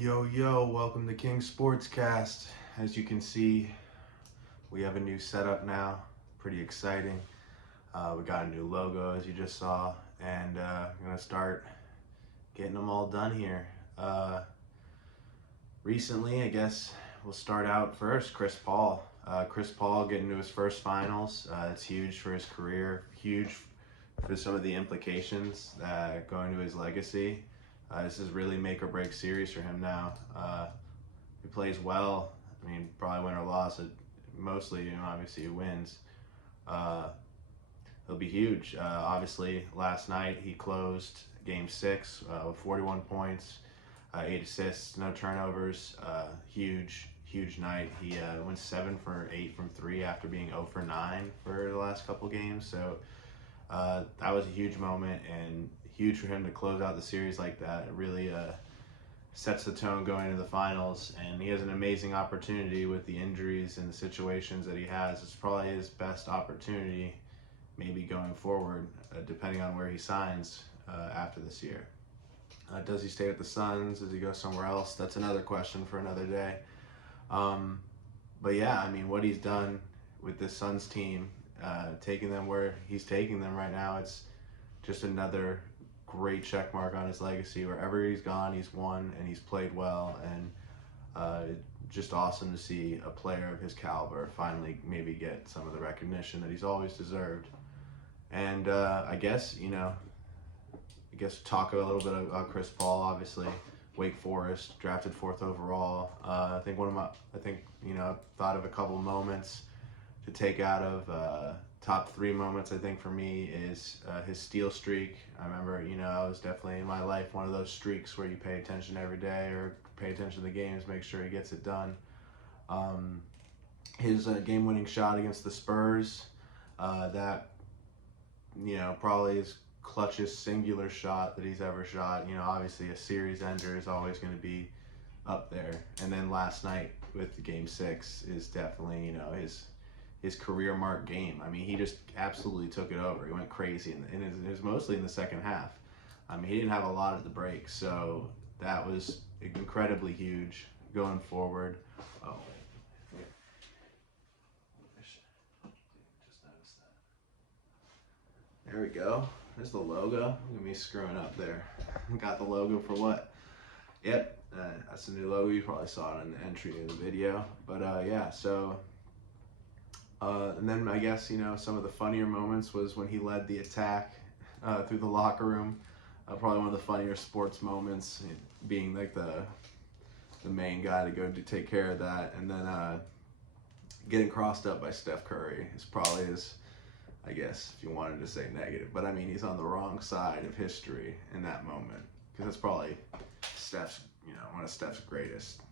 Yo, welcome to King Sportscast. As you can see, we have a new setup now. Pretty exciting. We got a new logo, as you just saw, and I'm gonna start getting them all done here. Recently, I guess we'll start out first. Chris Paul. Chris Paul getting to his first finals. It's huge for his career. Huge for some of the implications going to his legacy. This is really make or break series for him now. If he plays well, I mean, probably win or loss. Mostly, obviously he wins. He'll be huge. Obviously, last night he closed Game 6 with 41 points, 8 assists, no turnovers. Huge night. He went 7 for 8 from 3 after being 0 for 9 for the last couple games. So that was a huge moment and huge for him to close out the series like that. It really sets the tone going into the finals, and he has an amazing opportunity with the injuries and the situations that he has. It's probably his best opportunity maybe going forward, depending on where he signs after this year. Does he stay with the Suns? Does he go somewhere else? That's another question for another day. But yeah, I mean, what he's done with the Suns team, taking them where he's taking them right now, it's just another great check mark on his legacy. Wherever he's gone, he's won and he's played well, and just awesome to see a player of his caliber finally maybe get some of the recognition that he's always deserved. And I guess talk a little bit about Chris Paul. Obviously, Wake Forest, drafted 4th overall. I thought of a couple moments to take out of top 3 moments. I think for me is his steal streak. I remember, it was definitely in my life one of those streaks where you pay attention every day or pay attention to the games, make sure he gets it done. His game-winning shot against the Spurs, that probably his clutchest singular shot that he's ever shot. Obviously a series ender is always going to be up there. And then last night with the Game 6 is definitely, his career mark game. I mean, he just absolutely took it over. He went crazy, and it was mostly in the second half. I mean, he didn't have a lot at the break, so that was incredibly huge going forward. Oh, just noticed that. There we go. There's the logo. Look at me screwing up there. Got the logo for what? Yep, that's the new logo. You probably saw it in the entry of the video. But yeah, so. And then I guess, some of the funnier moments was when he led the attack through the locker room. Probably one of the funnier sports moments, being like the main guy to go to take care of that. And then getting crossed up by Steph Curry is probably his, I guess, if you wanted to say negative. But I mean, he's on the wrong side of history in that moment. Because that's probably Steph's, one of Steph's greatest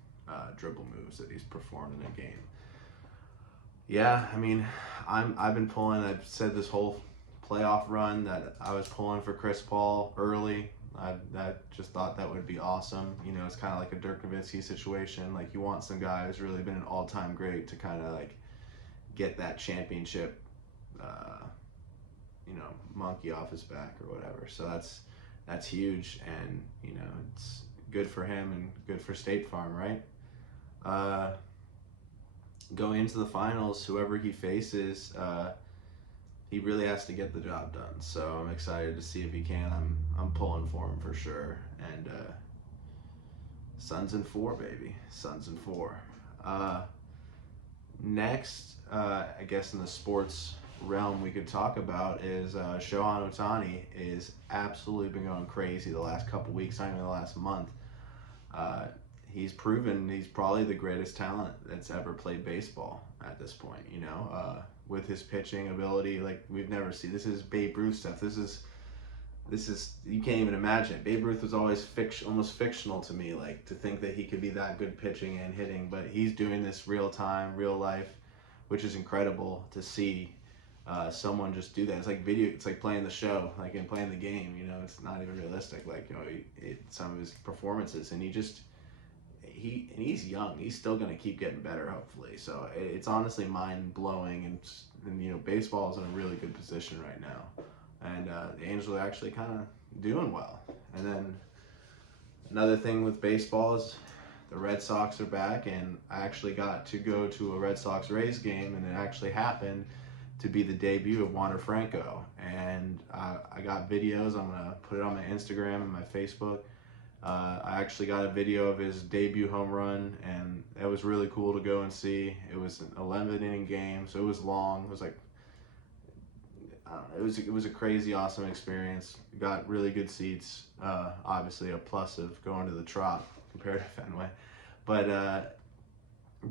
dribble moves that he's performed in a game. Yeah, I mean, I've said this whole playoff run that I was pulling for Chris Paul early. I just thought that would be awesome. It's kind of like a Dirk Nowitzki situation. Like, you want some guy who's really been an all-time great to kind of like get that championship, monkey off his back or whatever. So that's huge, and it's good for him and good for State Farm, right? Going into the finals, whoever he faces, he really has to get the job done. So I'm excited to see if he can. I'm pulling for him for sure. And Suns in 4, baby. Suns in 4. Next, I guess in the sports realm we could talk about is Shohei Otani is absolutely been going crazy the last couple weeks, not even the last month. He's proven he's probably the greatest talent that's ever played baseball at this point, with his pitching ability. Like, we've never seen. This is Babe Ruth stuff. This is you can't even imagine it. Babe Ruth was always almost fictional to me, like, to think that he could be that good pitching and hitting, but he's doing this real time, real life, which is incredible to see someone just do that. It's like it's like playing the show, like, and playing the game, it's not even realistic. Like, some of his performances, and he's young. He's still going to keep getting better, hopefully. So it's honestly mind-blowing, and baseball is in a really good position right now. And the Angels are actually kind of doing well. And then another thing with baseball is the Red Sox are back, and I actually got to go to a Red Sox-Rays game, and it actually happened to be the debut of Wander Franco. And I got videos. I'm going to put it on my Instagram and my Facebook. I actually got a video of his debut home run, and it was really cool to go and see. It was an 11-inning game, so it was long. It was like, I don't know, it was a crazy, awesome experience. Got really good seats. Obviously, a plus of going to the Trop compared to Fenway, but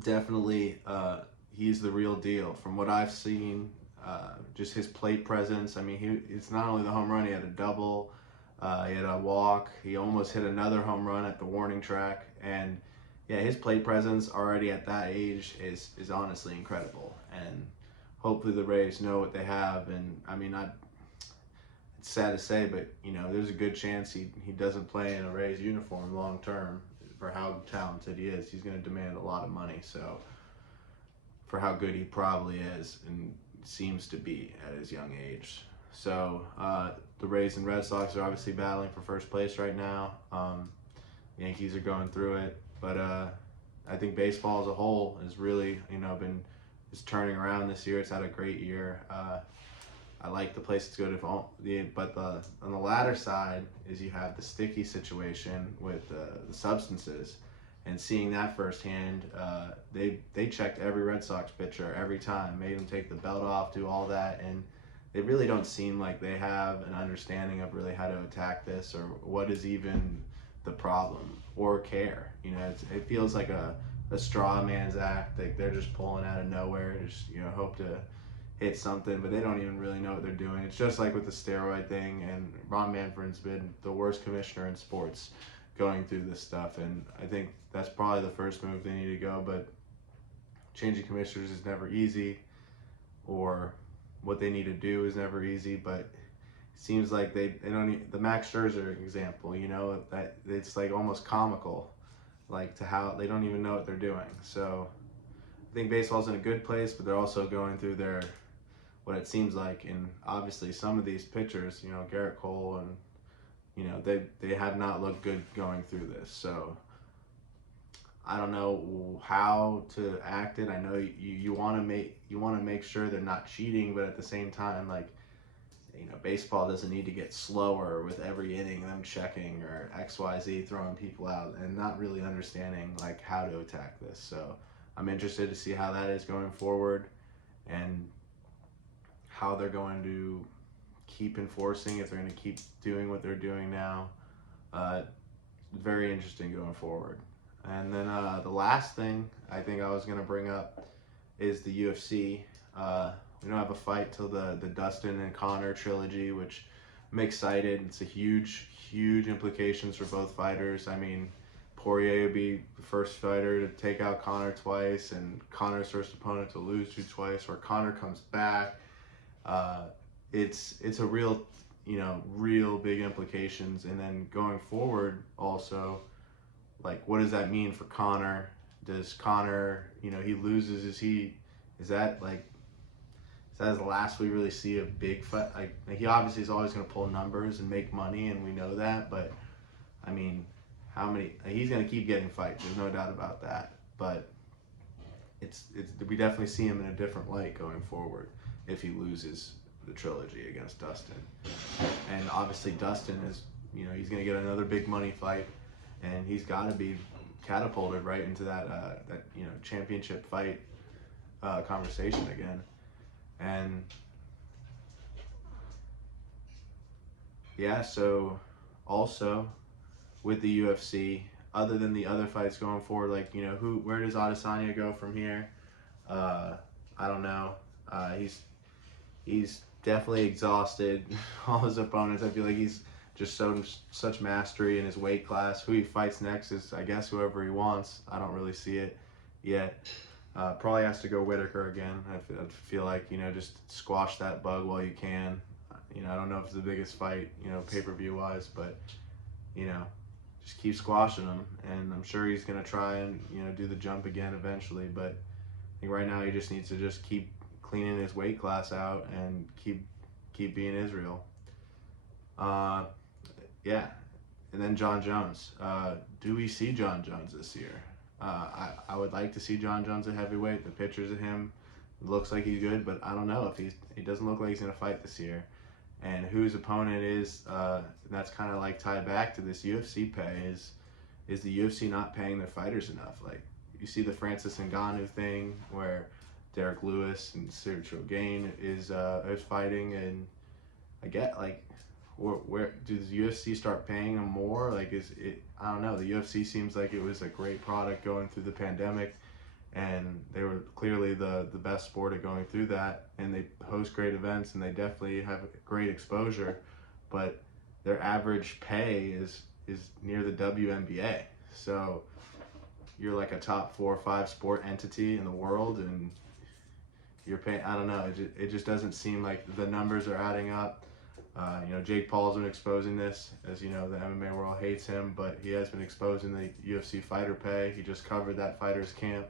definitely he's the real deal. From what I've seen, just his plate presence. I mean, it's not only the home run. He had a double. He had a walk. He almost hit another home run at the warning track. And yeah, his plate presence already at that age is honestly incredible. And hopefully the Rays know what they have. And I mean, it's sad to say, but you know, there's a good chance he doesn't play in a Rays uniform long term. For how talented he is, he's going to demand a lot of money. So for how good he probably is and seems to be at his young age. So the Rays and Red Sox are obviously battling for first place right now. Yankees are going through it, but I think baseball as a whole is really, is turning around this year. It's had a great year. I like the place to go to, but on the latter side is you have the sticky situation with the substances, and seeing that firsthand. They checked every Red Sox pitcher every time, made them take the belt off, do all that, and they really don't seem like they have an understanding of really how to attack this or what is even the problem or care. It feels like a straw man's act. Like they're just pulling out of nowhere, just hope to hit something, but they don't even really know what they're doing. It's just like with the steroid thing, and Ron Manfred's been the worst commissioner in sports going through this stuff, and I think that's probably the first move they need to go. But changing commissioners is never easy, or what they need to do is never easy, but it seems like they don't the Max Scherzer example, that it's like almost comical, like to how they don't even know what they're doing. So I think baseball's in a good place, but they're also going through what it seems like, and obviously some of these pitchers, Garrett Cole, and they have not looked good going through this. So I don't know how to act it. I know you want to make sure they're not cheating, but at the same time, baseball doesn't need to get slower with every inning, them checking or XYZ throwing people out and not really understanding how to attack this. So I'm interested to see how that is going forward and how they're going to keep enforcing, if they're going to keep doing what they're doing now. Very interesting going forward. And then the last thing I think I was going to bring up is the UFC. We don't have a fight till the Dustin and Conor trilogy, which I'm excited. It's a huge implications for both fighters. I mean, Poirier would be the first fighter to take out Conor twice, and Conor's first opponent to lose to twice, or Conor comes back. It's a real big implications. And then going forward also, what does that mean for Conor? Does Conor, he loses, is that the last we really see of big fight? He obviously is always going to pull numbers and make money, and we know that, but I mean, he's going to keep getting fights, there's no doubt about that, but we definitely see him in a different light going forward if he loses the trilogy against Dustin. And obviously Dustin is, he's going to get another big money fight, and he's got to be catapulted right into that championship fight conversation again. And yeah, so also with the UFC, other than the other fights going forward, where does Adesanya go from here? I don't know. He's definitely exhausted all his opponents. I feel like he's just such mastery in his weight class. Who he fights next is, I guess, whoever he wants. I don't really see it yet. Probably has to go Whitaker again. I feel like, just squash that bug while you can. I don't know if it's the biggest fight, pay-per-view wise, but, just keep squashing him. And I'm sure he's going to try and, do the jump again eventually. But I think right now he just needs to just keep cleaning his weight class out and keep being Israel. Yeah. And then John Jones. Do we see John Jones this year? I would like to see John Jones at heavyweight. The pictures of him looks like he's good, but I don't know if he doesn't look like he's gonna fight this year. And whose opponent is, that's kind of like tied back to this UFC pay, is the UFC not paying their fighters enough? Like, you see the Francis Ngannou thing where Derek Lewis and Sergio Gain is fighting, and I get, like, where does the UFC start paying them more? Like, is it, I don't know, the UFC seems like it was a great product going through the pandemic, and they were clearly the best sport at going through that, and they host great events, and they definitely have great exposure, but their average pay is near the WNBA. So you're like a top 4 or 5 sport entity in the world, and you're paying, I don't know, it just doesn't seem like the numbers are adding up. Jake Paul's been exposing this. As you know, the MMA world hates him, but he has been exposing the UFC fighter pay. He just covered that fighters camp.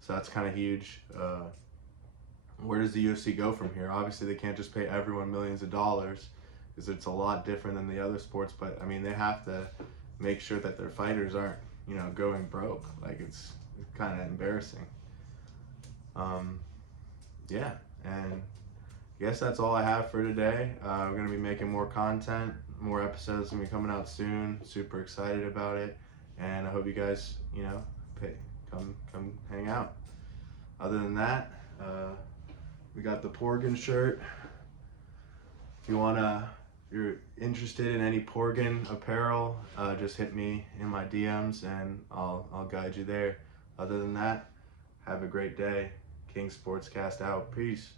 So that's kind of huge. Where does the UFC go from here? Obviously, they can't just pay everyone millions of dollars, because it's a lot different than the other sports. But I mean, they have to make sure that their fighters aren't, going broke. Like, it's kind of embarrassing. Yeah, and I guess that's all I have for today. We're gonna be making more content, more episodes gonna be coming out soon. Super excited about it, and I hope you guys, come hang out. Other than that, we got the Porgan shirt. If you're interested in any Porgan apparel, just hit me in my DMs and I'll guide you there. Other than that, have a great day. King Sportscast out. Peace.